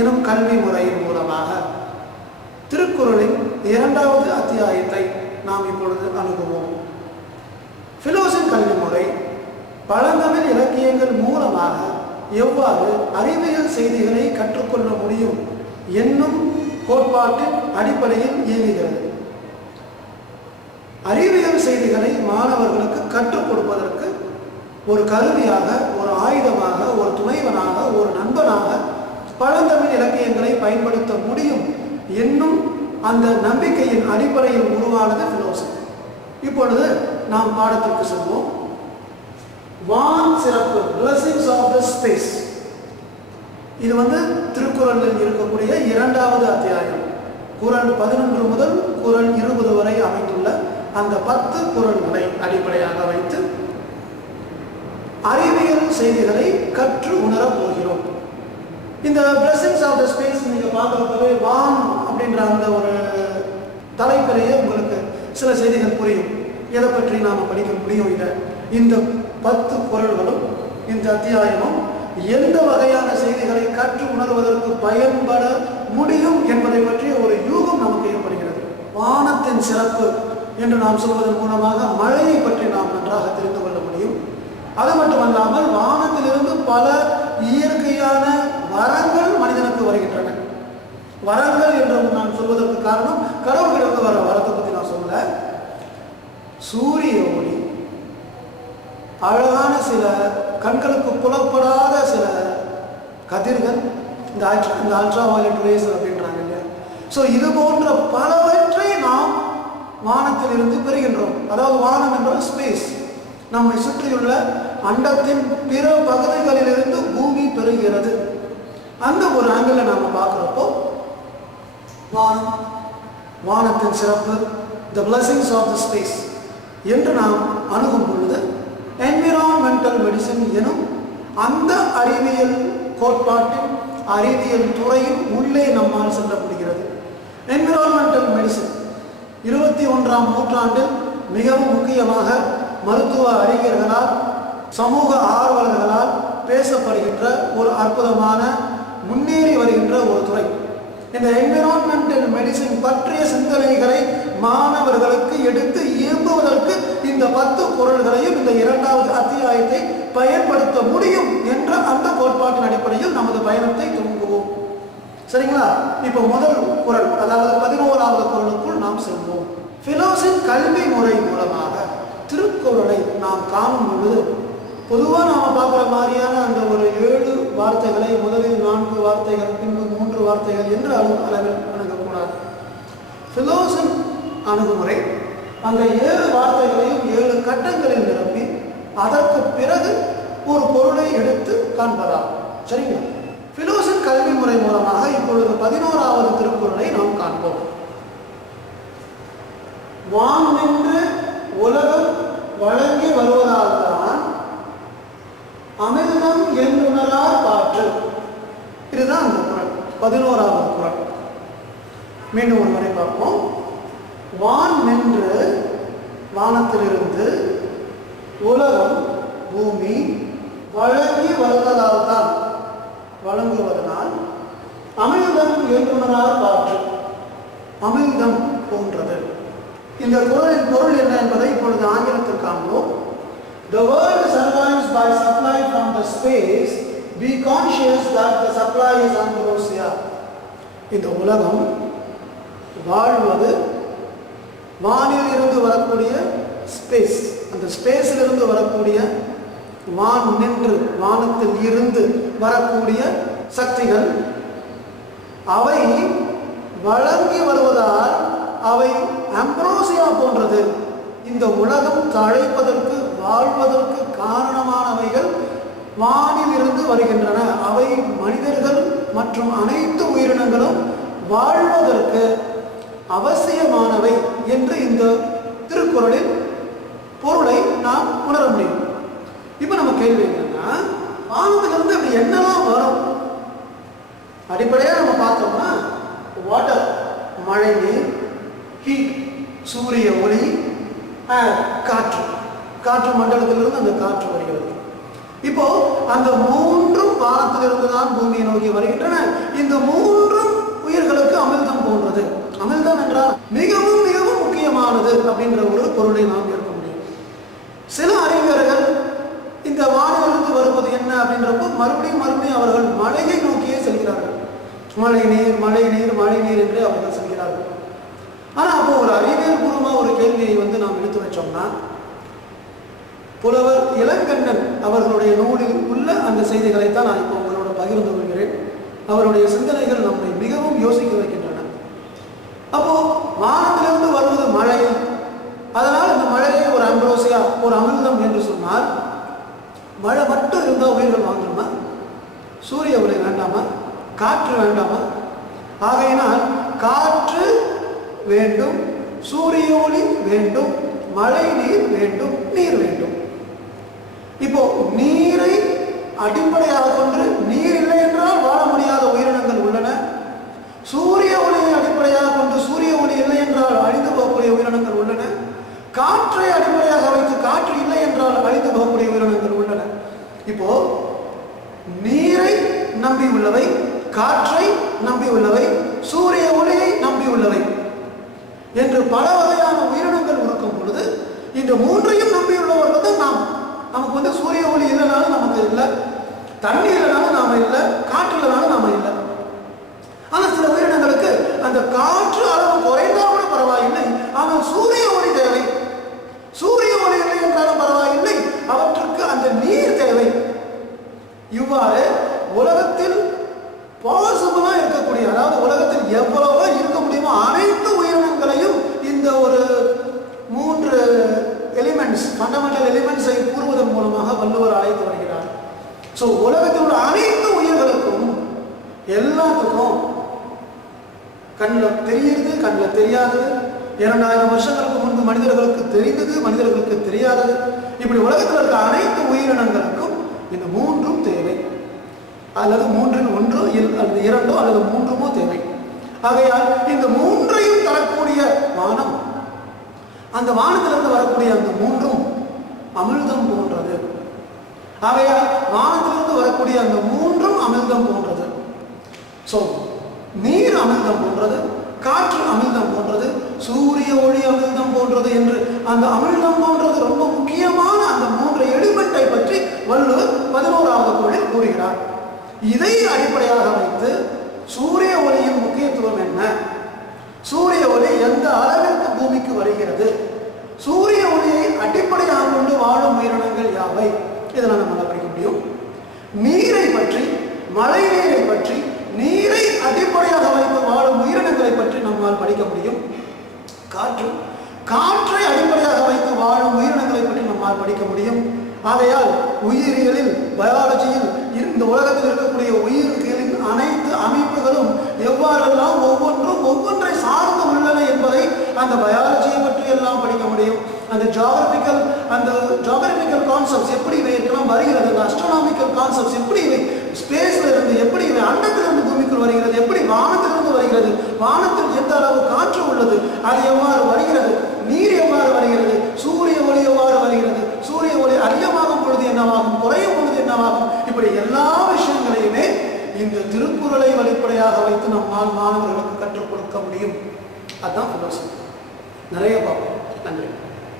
எனும் கல்வி முறையின் மூலமாக திருக்குறளின் 2வது அத்தியாயத்தை நாம் இப்பொழுது அணுகுவோம். பிலோசின் கல்வி முறை பழந்தமிழ் இலக்கியங்கள் மூலமாக எவ்வாறு அறிவியல் செய்திகளை கற்றுக்கொள்ள முடியும் என்னும் கோட்பாட்டின் அடிப்படையில் இயங்குகிறது. அறிவியல் செய்திகளை மாணவர்களுக்கு கற்றுக் கொடுப்பதற்கு ஒரு கருவியாக, ஒரு ஆயுதமாக, ஒரு துணைவனாக, ஒரு நண்பனாக பழந்தமிழ் இலக்கியங்களை பயன்படுத்த முடியும் என்னும் அந்த நம்பிக்கையின் அடிப்படையில் உருவானது பிலோசபி. இப்பொழுது நாம் பாடத்திற்கு செல்வோம். வான் சிறப்பு, blessings of the space. இது திருக்குறளில் இருக்கக்கூடிய 2வது அத்தியாயம். குறள் 11 முதல் குறள் 20 வரை அமைந்துள்ள அந்த 10 குறள்களை அடிப்படையாக வைத்து அறிவியல் செய்திகளை கற்று உணரப் போகிறோம். இந்த blessings of the space நீங்க பார்க்கறப்பவே வான் அப்படின்ற அந்த ஒரு தலைப்பிலேயே உங்களுக்கு சில செய்திகள் புரியும். எதை பற்றி நாம் படிக்க முடியும்? இந்த 10 குறள்களும் இந்த அத்தியாயமும் எந்த வகையான செய்திகளை கற்று உணர்வதற்கு பயன்பட முடியும் என்பதை பற்றிய ஒரு யூகம் நமக்கு ஏற்படுகிறது. வானத்தின் சிறப்பு என்று நாம் சொல்வதன் மூலமாக மழையை பற்றி நாம் நன்றாக தெரிந்து கொள்ள முடியும். அது மட்டுமல்லாமல் வானத்திலிருந்து பல இயற்கையான வரங்கள் மனிதனுக்கு வருகின்றன. வரங்கள் என்று நான் சொல்வதற்கு காரணம் கடவுளிடத்து வர வரத்தை பற்றி நான் சொல்ல, சூரிய ஒளி, அழகான சில கண்களுக்கு புலப்படாத சில கதிர்கள், இந்த அல்ட்ரா வயலட் ரேஸ் அப்படின்றாங்க இல்லையா. ஸோ இது போன்ற பலவற்றை நாம் வானத்திலிருந்து பெறுகின்றோம். அதாவது வானம் என்ற ஸ்பேஸ், நம்மை சுற்றியுள்ள அண்டத்தின் பிற பகுதிகளிலிருந்து பூமி பெறுகிறது. அந்த ஒரு ஆங்கிள் நாம் பார்க்குறப்போ வானத்தின் சிறப்பு, த blessings of the space என்று நாம் அணுகும் பொழுது என்விரான்மெண்டல் மெடிசன் எனும் அந்த அறிவியல் கோட்பாட்டின் அறிவியல் துறையின் உள்ளே நம்மால் செல்ல முடிகிறது. என்விரான்மெண்டல் மெடிசன் 21ஆம் நூற்றாண்டில் மிகவும் முக்கியமாக மருத்துவ அறிஞர்களால், சமூக ஆர்வலர்களால் பேசப்படுகின்ற ஒரு அற்புதமான முன்னேறி வருகின்ற ஒரு துறை. இந்த என்விரான்மெண்டல் மெடிசின் பற்றிய சிந்தனைகளை மாணவர்களுக்கு எடுத்து இயம்புவதற்கு இந்த 10 குறள்களையும் இந்த 2வது அத்தியாயத்தை பயன்படுத்த முடியும் என்ற அந்த கோட்பாட்டின் அடிப்படையில் நமது பயணத்தை துவங்குவோம். சரிங்களா? இப்போ முதல் குறள், அதாவது 11வது குறளுக்குள் நாம் செல்வோம். பிலோசின் கல்வி முறை மூலமாக திருக்குறளை நாம் காணும் பொழுது பொதுவாக நாம் பார்க்குற மாதிரியான அந்த ஒரு 7 வார்த்தைகளை முதலில் 4 வார்த்தைகள் பின்பு 3 வார்த்தைகள் என்று அளவில் அணுகக்கூடாது. பிலோசின் அணுகுமுறை அந்த 7 வார்த்தைகளையும் 7 கட்டங்களில் நிரப்பி அதற்கு பிறகு ஒரு பொருளை எடுத்து காண்பதாம். சரிங்களா? பிலோசின் கல்வி முறை மூலமாக இப்பொழுது 11வது திருக்குறளை நாம் காண்போம். வான் நின்று உலகம் வழங்கி வருவதால் தான் அமிர்தம் என்றுணரார் காற்று. இதுதான் அந்த குறள், 11வது குறள். மீண்டும் ஒரு முறை பார்ப்போம். வான் நின்று, வானத்திலிருந்து, உலகம் பூமி வழங்கி வருவதால் தான், வழங்குவதனால் அமிர்தம் என்றுணரார் காற்று, அமிர்தம் போன்றது. இந்த குறளின் பொருள் என்ன என்பதை இப்பொழுது ஆங்கிலத்தில் காண்போம். The world survives by supply from the space. Be conscious that the supply is ambrosia. இந்த உலகம் வாழ்வது வானில் இருந்து வரக்கூடிய ஸ்பேஸ், அந்த ஸ்பேஸில் இருந்து வரக்கூடிய, வான் நின்று வானத்தில் இருந்து வரக்கூடிய சக்திகள், அவை வழங்கி வருவதால் அவை அம்ப்ரோசியா போன்றது. இந்த உலகம் தழைப்பதற்கு, வாழ்வதற்கு காரணமானவைகள் வானில் இருந்து வருகின்றன. அவை மனிதர்கள் மற்றும் அனைத்து உயிரினங்களும் வாழ்வதற்கு அவசியமானவை என்று இந்த திருக்குறளின் பொருளை நாம் உணர முடியும். இப்போ நம்ம கேள்வி என்னன்னா, வானத்திலிருந்து அப்படி என்னெல்லாம் வரும்? அடிப்படையாக நம்ம பார்த்தோம்னா வாட்டர், மழை நீர், ஹீட் சூரிய ஒளி, காற்று, காற்று மண்டலத்திலிருந்து அந்த காற்று வருகிறது. இப்போ அந்த 3 வானத்திலிருந்து தான் பூமியை நோக்கி வருகின்றன. இந்த இந்த மூன்றும் உயிர்களுக்கு அமிர்தம் போன்றது. அமிர்தம் என்றால் மிகவும் மிகவும் முக்கியமானது அப்படின்ற ஒரு பொருளை நாம் ஏற்க முடியும். சில அறிஞர்கள் இந்த வானிலிருந்து வருவது என்ன அப்படின்றப்போ மறுபடியும் அவர்கள் மழையை நோக்கியே செல்கிறார்கள். மழை நீர் மழை நீர் மழை நீர் என்று அவர்கள் செல்கிறார்கள். ஆனால் அப்போ ஒரு அறிவியல் பூர்வமாக ஒரு கேள்வியை நாம் எடுத்து வச்சோம்னா, புலவர் இளங்கண்ணன் அவர்களுடைய நூலில் உள்ள அந்த செய்திகளைத்தான் நான் இப்போ உங்களோட பகிர்ந்து கொள்கிறேன். அவருடைய சிந்தனைகள் நம்மை மிகவும் யோசிக்க வைக்கின்றன. அப்போ வானத்திலிருந்து வருவது மழை, அதனால் இந்த மழையை ஒரு அம்ப்ரோசியா, ஒரு அமிர்தம் என்று சொன்னால், மழை மட்டும் இருந்தால் உயிர்கள் வாங்கணுமா? சூரிய ஒளி வேண்டாமா? காற்று வேண்டாமா? ஆகையினால் காற்று வேண்டும், சூரிய ஒளி வேண்டும், மழை நீர் வேண்டும், நீர் வேண்டும். இப்போ நீரை அடிப்படையாக கொண்டு நீர் இல்லை என்றால் வாழ முடியாத உயிரினங்கள் உள்ளன. சூரிய ஒளியை அடிப்படையாக கொண்டு சூரிய ஒளி இல்லை என்றால் அழிந்து போகக்கூடிய உயிரினங்கள் உள்ளன. காற்றை அடிப்படையாக வைத்து காற்று இல்லை என்றால் அழிந்து போகக்கூடிய உயிரினங்கள் உள்ளன. இப்போ நீரை நம்பி உள்ளவை, காற்றை நம்பி உள்ளவை, சூரிய ஒளியை நம்பி உள்ளவை என்று பல வகையான உயிரினங்கள் இருக்கும் பொழுது, இந்த மூன்றையும் நம்பியுள்ளவர்கள் தான் நாம். நமக்கு சூரிய ஒளி இல்லைனாலும் நமக்கு இல்லை, தண்ணி இல்லைனாலும் நாம இல்லை, காற்று இல்லைனாலும் நாம இல்லை. ஆனால் சில உயிரினங்களுக்கு அந்த காற்று அளவு குறைந்தால் கூட பரவாயில்லை, ஆனால் சூரிய ஒளி தேவை. சூரிய ஒளி இல்லை என்றாலும் பரவாயில்லை, அவற்றுக்கு அந்த நீர் தேவை. இவ்வாறு உலகத்தில் பாசிபிளா இருக்கக்கூடிய, அதாவது உலகத்தில் எவ்வளவோ இருக்க முடியுமோ அனைத்து உயிரினங்களையும் இந்த ஒரு 3 எலிமெண்ட்ஸ், ஃபண்டமெண்டல் எலிமெண்ட்ஸை கூறுவதன் மூலமாக வள்ளுவர் அழைத்து வருகிறார். ஸோ உலகத்தில் உள்ள அனைத்து உயிர்களுக்கும் எல்லாத்துக்கும் கண்ணில் தெரியுது, கண்ணில் தெரியாதது, 2000 வருஷங்களுக்கு முன்பு மனிதர்களுக்கு தெரிந்தது, மனிதர்களுக்கு தெரியாதது, இப்படி உலகத்தில் இருக்க அனைத்து உயிரினங்களுக்கும் இந்த மூன்றும் தேவை. அல்லது 3இல் 1 அல்லது 2 அல்லது 3 தேவை. ஆகையால் இந்த மூன்றையும் தரக்கூடிய வானம், அந்த வானத்திலிருந்து வரக்கூடிய அந்த மூன்றும் அமிர்தம் போன்றது. ஆகையால் வானத்திலிருந்து வரக்கூடிய அந்த மூன்றும் அமிர்தம் போன்றது. ஸோ நீர் அமிர்தம் போன்றது, காற்று அமிர்தம் போன்றது, சூரிய ஒளி அமிர்தம் போன்றது என்று அந்த அமிர்தம் போன்றது ரொம்ப முக்கியமான அந்த 3 எலிமெண்டை பற்றி வள்ளுவர் 11வது குறளில் கூறுகிறார். இதை அடிப்படையாக வைத்து சூரிய ஒளியின் முக்கியத்துவம் என்ன, சூரிய ஒளி எந்த அளவிற்கு பூமிக்கு வருகிறது, சூரிய ஒளியை அடிப்படையாக கொண்டு வாழும் உயிரினங்கள் யாவை, இதெல்லாம் நம்மளால் படிக்க முடியும். நீரை பற்றி, மழை நீரை பற்றி, நீரை அடிப்படையாக வைத்து வாழும் உயிரினங்களை பற்றி நம்மால் படிக்க முடியும். காற்றை அடிப்படையாக வைத்து வாழும் உயிரினங்களை பற்றி நம்மால் படிக்க முடியும். ஆகையால் உயிரியலில், பயாலஜியில், இந்த உலகத்தில் இருக்கக்கூடிய உயிர்களின் அனைத்து அமைப்புகளும் எவ்வாறெல்லாம் ஒவ்வொன்றை சார்ந்து உள்ளன என்பதை அந்த பயாலஜியை பற்றி எல்லாம் படிக்க முடியும். அந்த ஜியோகிராபிக்கல் கான்செப்ட்ஸ் எப்படி இவையெல்லாம் வருகிறது, அந்த அஸ்ட்ரோனாமிக்கல் கான்செப்ட்ஸ் எப்படி இவை ஸ்பேஸ்ல இருந்து, எப்படி இவை அண்டத்திலிருந்து பூமிக்குள் வருகிறது, எப்படி வானத்திலிருந்து வருகிறது, வானத்தில் எந்த அளவு காற்று உள்ளது, அது எவ்வாறு வருகிறது, நீர் எவ்வாறு வருகிறது, சூரிய ஒளி எவ்வாறு வருகிறது, சூரிய ஒளி அதிகமாகும் பொழுது என்னவாகும், குறையும் பொழுது என்னவாகும், இப்படி எல்லா விஷயங்களையுமே இந்த திருக்குறளை வெளிப்படையாக வைத்து நம்மால் மாணவர்களுக்கு கற்றுக் கொடுக்க முடியும். அதுதான் பிலோசபி. நிறைய பார்ப்போம். நன்றி.